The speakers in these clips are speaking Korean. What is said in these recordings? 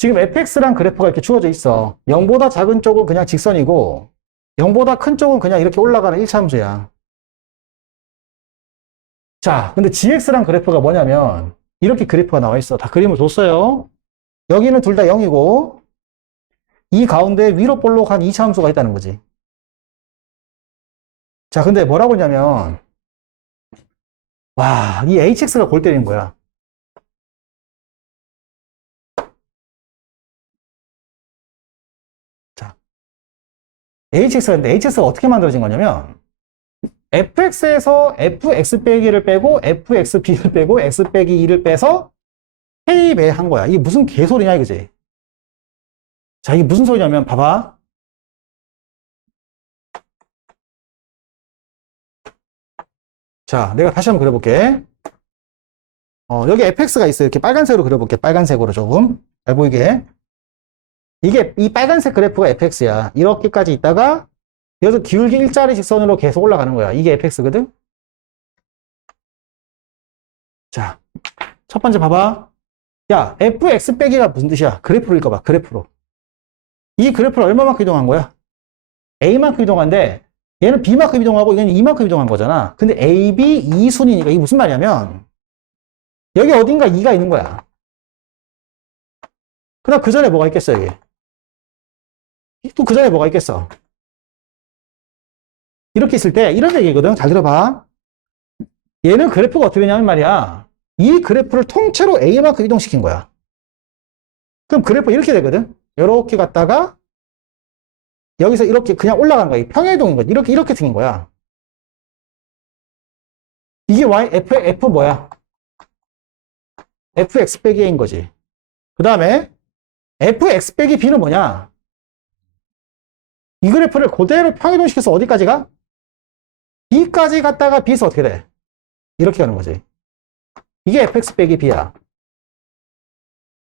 지금 fx랑 그래프가 이렇게 주어져 있어. 0보다 작은 쪽은 그냥 직선이고 0보다 큰 쪽은 그냥 이렇게 올라가는 1차함수야. 자, 근데 gx랑 그래프가 뭐냐면 이렇게 그래프가 나와 있어. 다 그림을 줬어요. 여기는 둘 다 0이고 이 가운데 위로 볼록한 2차함수가 있다는 거지. 자, 근데 뭐라고 했냐면 와, 이 hx가 골 때리는 거야. Hx가 있는데 hx가 어떻게 만들어진 거냐면 fx에서 fx 빼기 를 빼고 fx b를 빼고 x 빼기 2를 빼서 k 배한 거야. 이게 무슨 개소리냐 이거지. 자, 이게 무슨 소리냐면 봐봐. 자, 내가 다시 한번 그려볼게. 어, 여기 fx가 있어요. 이렇게 빨간색으로 그려볼게. 빨간색으로 조금 잘 보이게. 이게 이 빨간색 그래프가 fx야. 이렇게까지 있다가 여기서 기울기 일자리 직선으로 계속 올라가는 거야. 이게 fx거든. 자, 첫 번째 봐봐. 야, fx 빼기가 무슨 뜻이야? 그래프로 읽어봐. 그래프로. 이 그래프를 얼마만큼 이동한 거야? a만큼 이동한데 얘는 b만큼 이동하고 얘는 e만큼 이동한 거잖아. 근데 a, b, e 순이니까 이게 무슨 말이냐면 여기 어딘가 2가 있는 거야. 그다음 그 전에 뭐가 있겠어, 여기? 또 그 전에 뭐가 있겠어? 이렇게 있을 때 이런 얘기거든. 잘 들어봐. 얘는 그래프가 어떻게 되냐면 말이야. 이 그래프를 통째로 A만큼 이동시킨 거야. 그럼 그래프 이렇게 되거든. 이렇게 갔다가 여기서 이렇게 그냥 올라간 거야. 평행이동인 거지. 이렇게 이렇게 생긴 거야. 이게 Y, F, F 뭐야? fx 빼기 a인 거지. 그 다음에 fx 빼기 b는 뭐냐? 이 그래프를 그대로 평이동시켜서 어디까지 가? b까지 갔다가 b에서 어떻게 돼? 이렇게 가는 거지. 이게 fx 빼기 b야.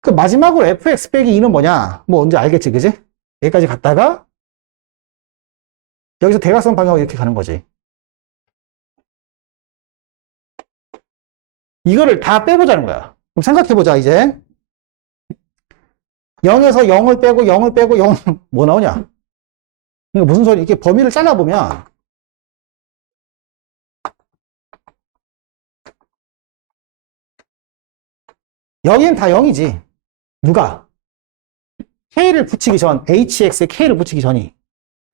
그 마지막으로 fx 빼기 2는 뭐냐? 뭐 언제 알겠지, 그지? 여기까지 갔다가 여기서 대각선 방향으로 이렇게 가는 거지. 이거를 다 빼보자는 거야. 그럼 생각해보자, 이제. 0에서 0을 빼고 0을 빼고 0, 뭐 나오냐? 이거 무슨 소리? 이렇게 범위를 잘라보면 여긴 다 0이지. 누가? K를 붙이기 전, HX에 K를 붙이기 전이.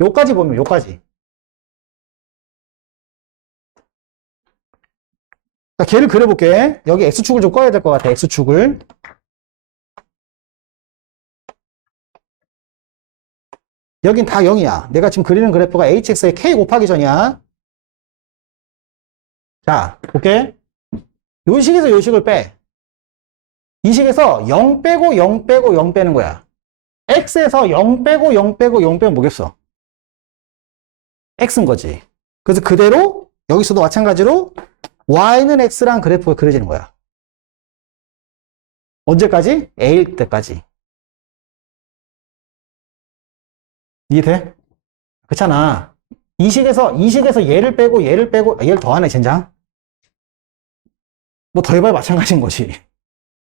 요까지 보면 요까지. 자, 걔를 그려볼게. 여기 X축을 좀 꺼야 될 것 같아, X축을. 여긴 다 0이야. 내가 지금 그리는 그래프가 HX에 K 곱하기 전이야. 자, 볼게. 요 식에서 요 식을 빼. 이 식에서 0 빼고 0 빼고 0 빼는 거야. X에서 0 빼고 0 빼고 0 빼면 뭐겠어? X인 거지. 그래서 그대로 여기서도 마찬가지로 Y는 X랑 그래프가 그려지는 거야. 언제까지? A일 때까지. 이해돼? 그렇잖아. 이 식에서, 이 식에서 얘를 빼고 얘를 빼고, 아, 얘를 더하네, 젠장. 뭐 더해봐야 마찬가지인 거지.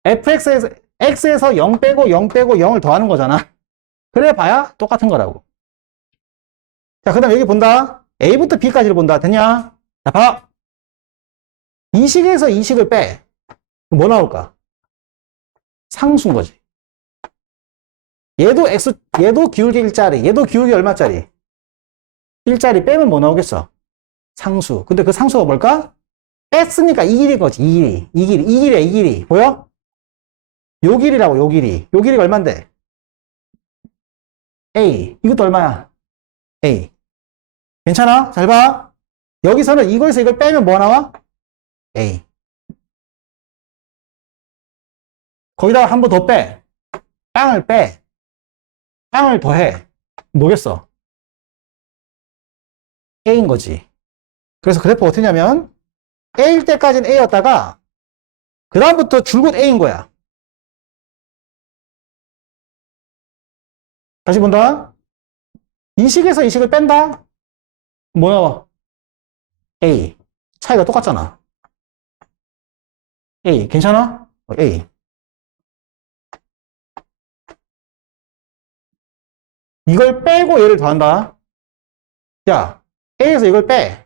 fx에서, x에서 0 빼고 0 빼고 0을 더하는 거잖아. 그래 봐야 똑같은 거라고. 자, 그 다음 여기 본다. a부터 b까지를 본다. 됐냐? 자, 봐. 이 식에서 이 식을 빼. 뭐 나올까? 상수인 거지. 얘도 x, 얘도 기울기 1짜리, 얘도 기울기 얼마짜리? 1짜리 빼면 뭐 나오겠어? 상수. 근데 그 상수가 뭘까? 뺐으니까 이 길이인 거지, 이 길이. 이 길이, 이 길이야, 이 길이. 보여? 요 길이라고, 요 길이. 요 길이가 얼만데? A. 이것도 얼마야? A. 괜찮아? 잘 봐. 여기서는 이거에서 이걸 빼면 뭐 나와? A. 거기다가 한 번 더 빼. 빵을 빼. 빵을 더해. 뭐겠어? A인 거지. 그래서 그래프 어떻게 냐면 A일 때까지는 A였다가 그 다음부터 줄곧 A인 거야. 다시 본다. 이 식에서 이 식을 뺀다. 뭐 나와? A. 차이가 똑같잖아. A. 괜찮아? 어, A. 이걸 빼고 얘를 더한다. 야, A에서 이걸 빼.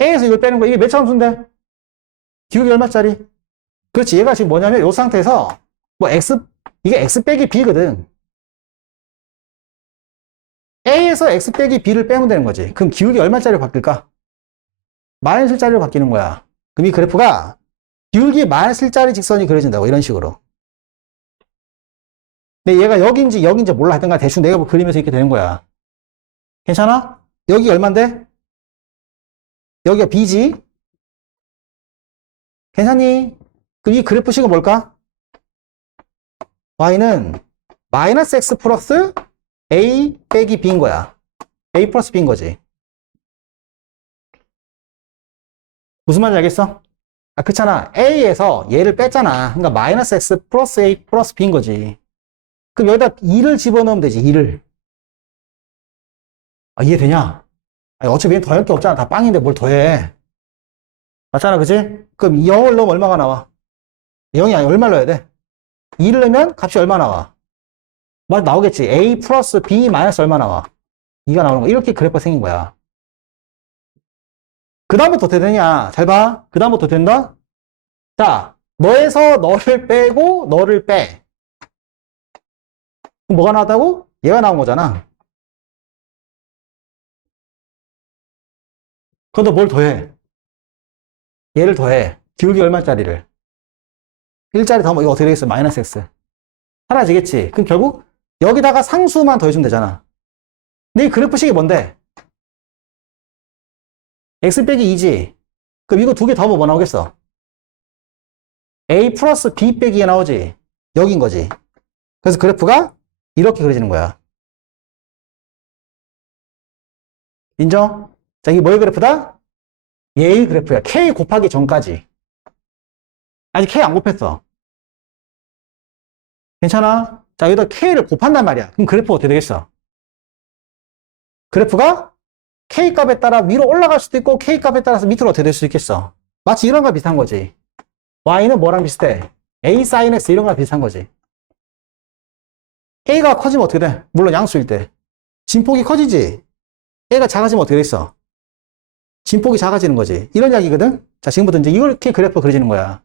A에서 이걸 빼는 거, 이게 몇 차함수인데? 기울기 얼마짜리? 그렇지. 얘가 지금 뭐냐면, 이 상태에서, 뭐, X, 이게 X 빼기 B거든. A에서 X 빼기 B를 빼면 되는 거지. 그럼 기울기 얼마짜리로 바뀔까? 마이너스 1짜리로 바뀌는 거야. 그럼 이 그래프가 기울기 마이너스 1짜리 직선이 그려진다고, 이런 식으로. 근데 얘가 여기인지 여기인지 몰라 하여튼간 대충 내가 뭐 그리면서 이렇게 되는 거야. 괜찮아? 여기 얼만데? 여기가 B지? 괜찮니? 그럼 이 그래프 식은 뭘까? Y는 마이너스 X 플러스 A 빼기 B인 거야. A 플러스 B인 거지. 무슨 말인지 알겠어? 아, 그렇잖아. A에서 얘를 뺐잖아. 그러니까 마이너스 X 플러스 A 플러스 B인 거지. 그럼 여기다 2를 집어넣으면 되지, 2를. 아, 이해되냐? 아니, 어차피 더할 게 없잖아. 다 빵인데 뭘 더해. 맞잖아, 그지? 그럼 0을 넣으면 얼마가 나와? 0이 아니, 얼마 넣어야 돼? 2를 넣으면 값이 얼마 나와? 뭐 나오겠지. A 플러스 B 마이너스 얼마 나와? 2가 나오는 거. 이렇게 그래프가 생긴 거야. 그 다음부터 어떻게 되냐? 잘 봐. 그 다음부터 된다? 자, 너에서 너를 빼고 너를 빼. 뭐가 나왔다고? 얘가 나온 거잖아. 그럼 너뭘 더해? 얘를 더해. 기울기 얼마짜리를? 1짜리 더하면 이거 어떻게 되겠어? 마이너스 x. 사라지겠지. 그럼 결국 여기다가 상수만 더해주면 되잖아. 근데 이 그래프식이 뭔데? x 빼기 2지. 그럼 이거 두 개 더하면 뭐 나오겠어? a 플러스 b 빼기 2 나오지. 여긴 거지. 그래서 그래프가 이렇게 그려지는 거야. 인정? 자, 이게 뭐의 그래프다? 얘의 그래프야. K 곱하기 전까지. 아직 K 안 곱했어. 괜찮아? 자, 여기다 K를 곱한단 말이야. 그럼 그래프가 어떻게 되겠어? 그래프가 K 값에 따라 위로 올라갈 수도 있고 K 값에 따라서 밑으로 어떻게 될 수도 있겠어. 마치 이런 거 비슷한 거지. Y는 뭐랑 비슷해? A sin X 이런 거랑 비슷한 거지. A가 커지면 어떻게 돼? 물론 양수일 때. 진폭이 커지지? A가 작아지면 어떻게 됐어? 진폭이 작아지는 거지. 이런 이야기거든? 자, 지금부터 이제 이렇게 그래프가 그려지는 거야.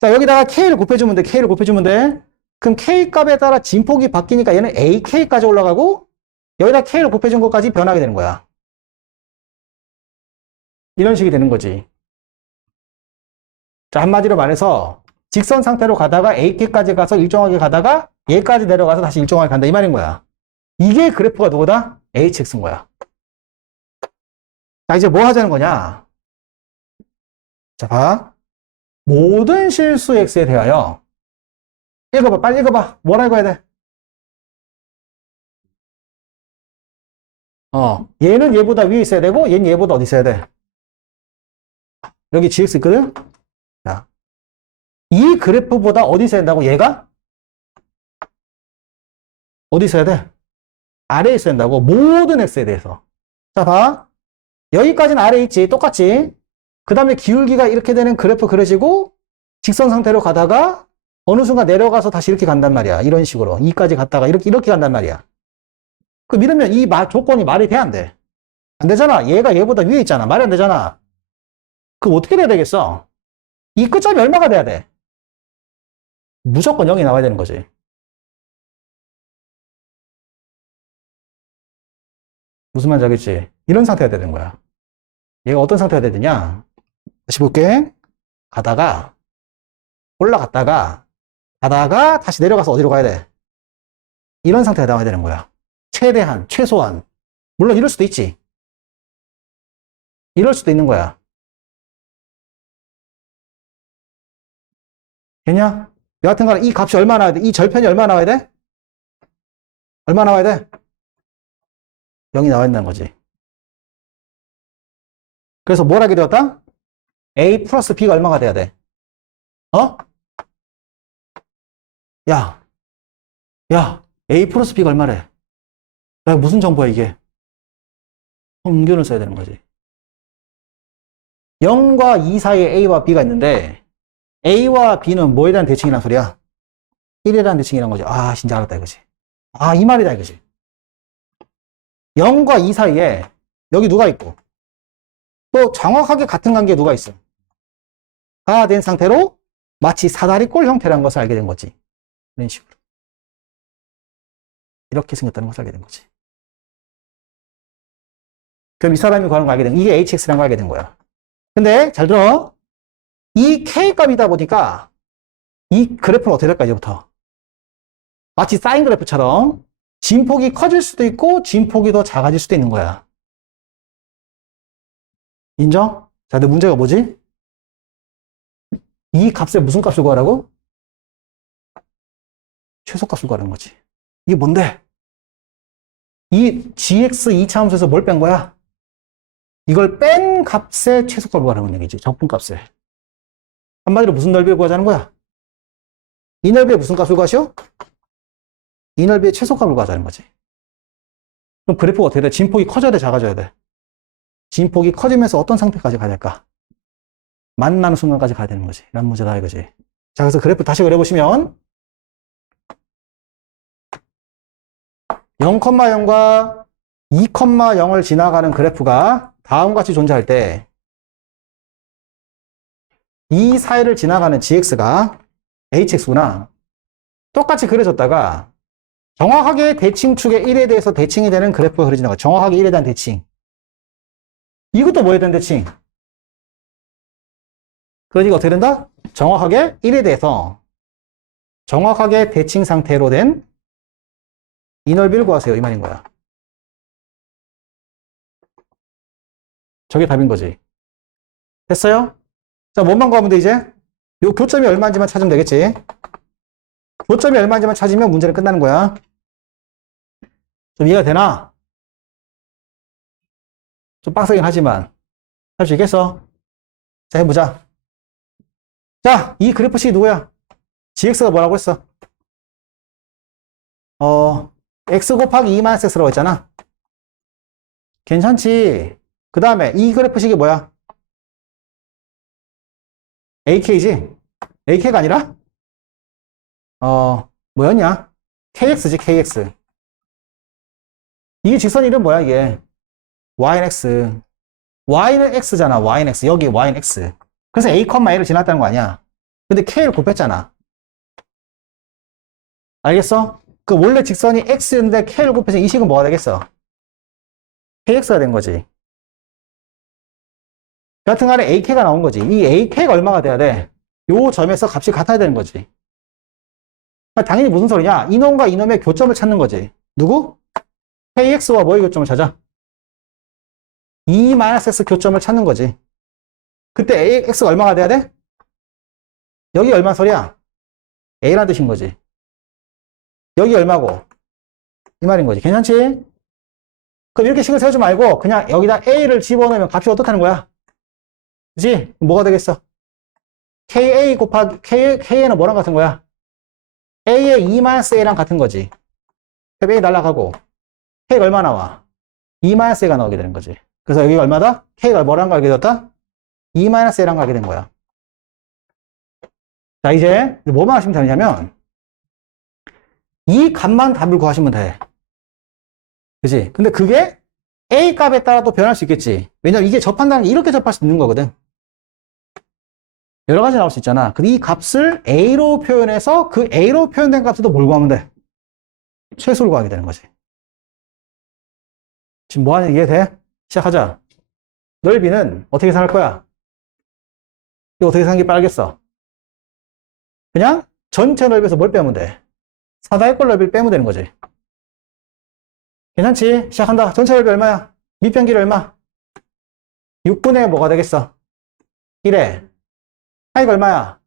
자, 여기다가 K를 곱해주면 돼. K를 곱해주면 돼. 그럼 K 값에 따라 진폭이 바뀌니까 얘는 AK까지 올라가고, 여기다 K를 곱해준 것까지 변하게 되는 거야. 이런 식이 되는 거지. 자, 한마디로 말해서, 직선 상태로 가다가 AK까지 가서 일정하게 가다가 얘까지 내려가서 다시 일정하게 간다. 이 말인 거야. 이게 그래프가 누구다? HX인 거야. 자, 이제 뭐 하자는 거냐? 자, 봐. 모든 실수 x에 대하여 읽어봐. 빨리 읽어봐. 뭐라 읽어야 돼? 어, 얘는 얘보다 위에 있어야 되고, 얘는 얘보다 어디 있어야 돼? 여기 gx 있거든? 자, 이 그래프보다 어디 있어야 된다고? 얘가? 어디 있어야 돼? 아래에 있어야 된다고. 모든 x에 대해서. 자, 봐. 여기까지는 아래에 있지. 똑같지? 그 다음에 기울기가 이렇게 되는 그래프 그려지고, 직선 상태로 가다가, 어느 순간 내려가서 다시 이렇게 간단 말이야. 이런 식으로. 2까지 갔다가 이렇게, 이렇게 간단 말이야. 그 믿으면 이 말, 조건이 말이 돼, 안 돼? 안 되잖아. 얘가 얘보다 위에 있잖아. 말이 안 되잖아. 그럼 어떻게 돼야 되겠어? 이 끝점이 얼마가 돼야 돼? 무조건 0이 나와야 되는 거지. 무슨 말인지 알겠지? 이런 상태가 되는 거야. 얘가 어떤 상태가 되냐? 다시 볼게. 가다가, 올라갔다가, 가다가 다시 내려가서 어디로 가야 돼? 이런 상태가 나와야 되는 거야. 최대한, 최소한. 물론 이럴 수도 있지. 이럴 수도 있는 거야. 됐냐? 여하튼 간에 이 값이 얼마 나와야 돼? 이 절편이 얼마 나와야 돼? 얼마 나와야 돼? 0이 나와야 된다는 거지. 그래서 뭘 하게 되었다? A 플러스 B가 얼마가 돼야 돼? 어? 야, 야, A 플러스 B가 얼마래? 야, 무슨 정보야, 이게? 평균을 써야 되는 거지. 0과 2 사이에 A와 B가 있는데, A와 B는 뭐에 대한 대칭이란 소리야? 1에 대한 대칭이란 거지. 아, 진짜 알았다, 이거지. 아, 이 말이다, 이거지. 0과 2 사이에 여기 누가 있고 또 정확하게 같은 관계에 누가 있어. 가 된 상태로 마치 사다리꼴 형태라는 것을 알게 된 거지. 이런 식으로. 이렇게 생겼다는 것을 알게 된 거지. 그럼 이 사람이 구하는 걸 알게 된, 이게 hx라는 걸 알게 된 거야. 근데 잘 들어. 이 k값이다 보니까 이 그래프는 어떻게 될까, 이제부터. 마치 사인 그래프처럼 진폭이 커질 수도 있고 진폭이 더 작아질 수도 있는 거야. 인정? 자, 근데 문제가 뭐지? 이 값에 무슨 값을 구하라고? 최소값을 구하는 거지. 이게 뭔데? 이 gx 2차 함수에서 뭘 뺀 거야? 이걸 뺀 값의 최소값을 구하는 얘기지. 적분값을. 한마디로 무슨 넓이를 구하자는 거야? 이 넓이에 무슨 값을 구하시오? 이 넓이의 최소값을 구하자는 거지. 그럼 그래프가 어떻게 돼? 진폭이 커져야 돼? 작아져야 돼? 진폭이 커지면서 어떤 상태까지 가야 될까? 만나는 순간까지 가야 되는 거지. 이런 문제다 이거지. 자, 그래서 그래프 다시 그려보시면 0,0과 2,0을 지나가는 그래프가 다음과 같이 존재할 때 이 사이를 지나가는 gx가 hx구나. 똑같이 그려졌다가 정확하게 대칭축의 1에 대해서 대칭이 되는 그래프가 그려지는 거야. 정확하게 1에 대한 대칭. 이것도 뭐에 대한 대칭? 그러니까 어떻게 된다? 정확하게 1에 대해서 정확하게 대칭 상태로 된이 넓이를 구하세요. 이 말인 거야. 저게 답인 거지. 됐어요? 자, 뭔만 구하면 돼, 이제? 요 교점이 얼마인지만 찾으면 되겠지? 교점이 얼마인지만 찾으면 문제는 끝나는 거야. 좀 이해가 되나? 좀 빡세긴 하지만 할 수 있겠어? 자, 해보자. 자, 이 그래프식이 누구야? gx가 뭐라고 했어? 어, x 곱하기 2-x라고 했잖아. 괜찮지? 그 다음에 이 그래프식이 뭐야? ak지? ak가 아니라? 어, 뭐였냐? kx지, kx. 이게 직선 이름 뭐야, 이게? y는 x. y는 x잖아, y는 x. 여기 y는 x. 그래서 a, a를 지났다는 거 아니야? 근데 k를 곱했잖아. 알겠어? 그 원래 직선이 x였는데 k를 곱해서 이 식은 뭐가 되겠어? kx가 된 거지. 여하튼 간에 ak가 나온 거지. 이 ak가 얼마가 돼야 돼? 요 점에서 값이 같아야 되는 거지. 그러니까 당연히 무슨 소리냐? 이놈과 이놈의 교점을 찾는 거지. 누구? kx와 뭐의 교점을 찾아? 2-x 교점을 찾는 거지. 그때 ax가 얼마가 돼야 돼? 여기 얼마 소리야? a라는 뜻인 거지. 여기 얼마고? 이 말인 거지. 괜찮지? 그럼 이렇게 식을 세우지 말고 그냥 여기다 a를 집어넣으면 값이 어떻다는 거야? 그지? 뭐가 되겠어? ka 곱하기 k, k는 뭐랑 같은 거야? A의 2-a랑 같은 거지. 그럼 a 날라가고 k가 얼마 나와? 2-a가 나오게 되는 거지. 그래서 여기가 얼마다? k가 뭐랑 가게 되었다? 2-a랑 가게 된 거야. 자, 이제 뭐만 하시면 되냐면 이 값만 답을 구하시면 돼. 그지? 근데 그게 a 값에 따라 또 변할 수 있겠지. 왜냐면 이게 접한다는 게 이렇게 접할 수 있는 거거든. 여러 가지 나올 수 있잖아. 근데 이 값을 a로 표현해서 그 a로 표현된 값에도 뭘 구하면 돼? 최소를 구하게 되는 거지. 지금 뭐 하는지 이해돼? 시작하자. 넓이는 어떻게 계산할 거야? 이거 어떻게 계산하는 게 빠르겠어? 그냥 전체 넓이에서 뭘 빼면 돼? 사다리꼴 넓이를 빼면 되는 거지. 괜찮지? 시작한다. 전체 넓이 얼마야? 밑변 길이 얼마? 6분의 뭐가 되겠어? 1에 하이가 얼마야?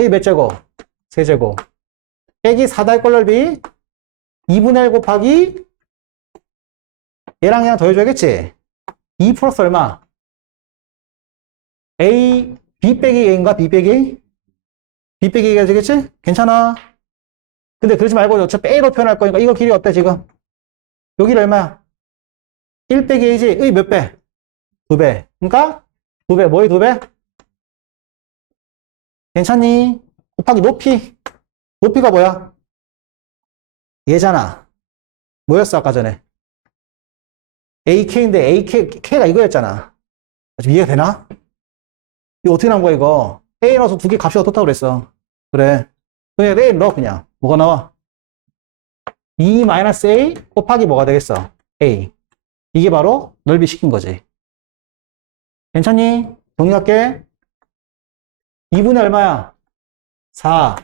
a 몇 제곱? 세제곱. 빼기 사다리꼴 넓이 2분의 1 곱하기 얘랑 얘랑 더해줘야겠지? 2 플러스 얼마? a, b 빼기 a인가? b 빼기 b 빼기 a가 되겠지? 괜찮아. 근데 그러지 말고 어차피 a로 표현할 거니까 이거 길이 어때 지금? 여기를 얼마야? 1 빼기 a지? 의 몇 배? 2배. 그러니까 2배. 뭐의 2배? 괜찮니? 곱하기 높이. 높이가 뭐야? 얘잖아. 뭐였어, 아까 전에? AK인데 AK, K가 이거였잖아. 좀 이해가 되나? 이거 어떻게 나온 거야, 이거? A 넣어서 두 개 값이 어떻다고 그랬어? 그래. 그냥 A 넣어, 그냥. 뭐가 나와? 2-A 곱하기 뭐가 되겠어? A. 이게 바로 넓이 시킨 거지. 괜찮니? 정리할게. 2분의 얼마야? 4.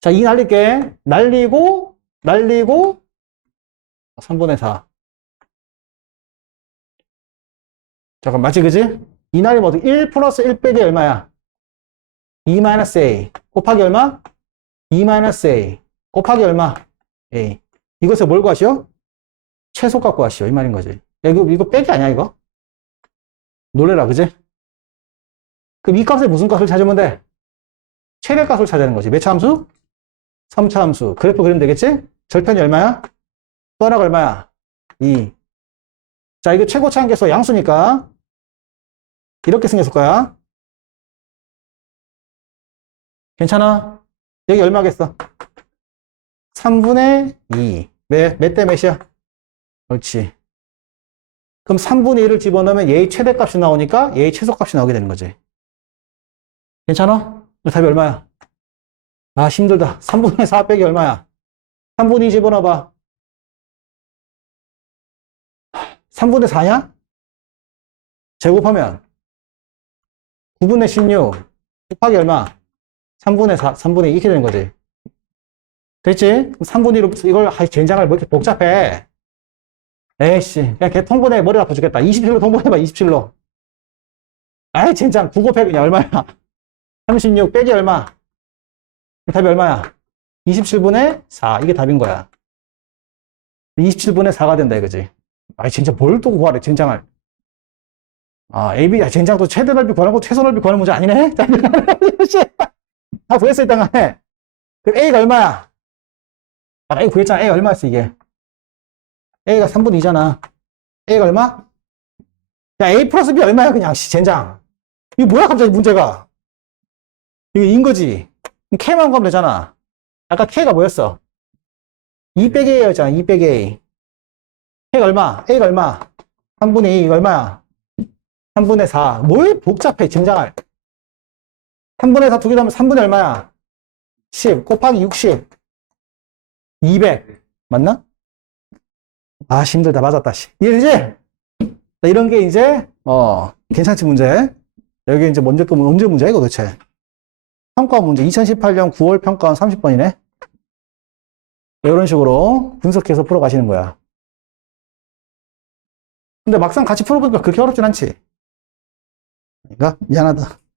자, 2 날릴게. 날리고, 날리고, 3분의 4. 잠깐, 맞지, 그지? 이 날리면 어떻게, 1 플러스 1 빼기 얼마야? 2 마이너스 A. 곱하기 얼마? 2 마이너스 A. 곱하기 얼마? A. 이것을 뭘 구하시오? 최소 값 구하시오. 이 말인 거지. 야, 이거, 이거 빼기 아니야, 이거? 놀래라, 그지? 그럼 이 값에 무슨 값을 찾으면 돼? 최대값을 찾아야 하는 거지. 몇 차 함수? 3차 함수. 그래프 그리면 되겠지? 절편이 얼마야? 또 하나가 얼마야? 2. 자, 이거 최고차 한계수 양수니까 이렇게 생겼을 거야. 괜찮아? 여기 얼마겠어? 3분의 2. 몇, 몇 대 몇이야? 그렇지. 그럼 3분의 1을 집어넣으면 얘의 최대값이 나오니까 얘의 최소값이 나오게 되는 거지. 괜찮아? 답이 얼마야? 아, 힘들다. 3분의 4 빼기 얼마야? 3분의 2 집어넣어봐. 3분의 4냐? 제곱하면 9분의 16 곱하기 얼마? 3분의 4, 3분의 2 이렇게 되는 거지. 됐지? 3분의 1로 이걸, 아, 젠장을 뭐 이렇게 복잡해. 에이씨, 그냥 걔 통분해 머리 아파 죽겠다. 27로 통분해봐, 27로. 아이, 젠장, 9 곱해 그냥 얼마야? 36 빼기 얼마? 답이 얼마야? 27분의 4. 이게 답인 거야. 27분의 4가 된다, 이거지. 아이, 진짜 뭘 또 구하래, 젠장을. 아, AB, 야, 젠장도 최대 넓이 구하는 거 최소 넓이 구하는 문제 아니네? 다 구했어, 일단 간에. 그럼 A가 얼마야? 아, A 구했잖아. A 얼마였어, 이게? A가 3분의 2잖아. A가 얼마? 야, A 플러스 B 얼마야, 그냥, 씨, 젠장. 이거 뭐야, 갑자기 문제가? 이거 인 거지. K만 가면 되잖아. 아까 K가 뭐였어? 2 빼기 A였잖아. 2 빼기 A. K가 얼마? A가 얼마? 3분의 2 이거 얼마야? 3분의 4. 뭘 복잡해, 젠장을. 3분의 4 두 개 더하면 3분의 얼마야? 10 곱하기 60. 200. 맞나? 아, 힘들다. 맞았다. 씨. 이해되지? 자, 이런 게 이제, 어, 괜찮지, 문제. 여기 이제 먼저 거 언제 문제야, 이거 도대체? 평가 문제. 2018년 9월 평가원 30번이네. 이런 식으로 분석해서 풀어가시는 거야. 근데 막상 같이 풀어보니까 그렇게 어렵진 않지. 그러니까, 미안하다.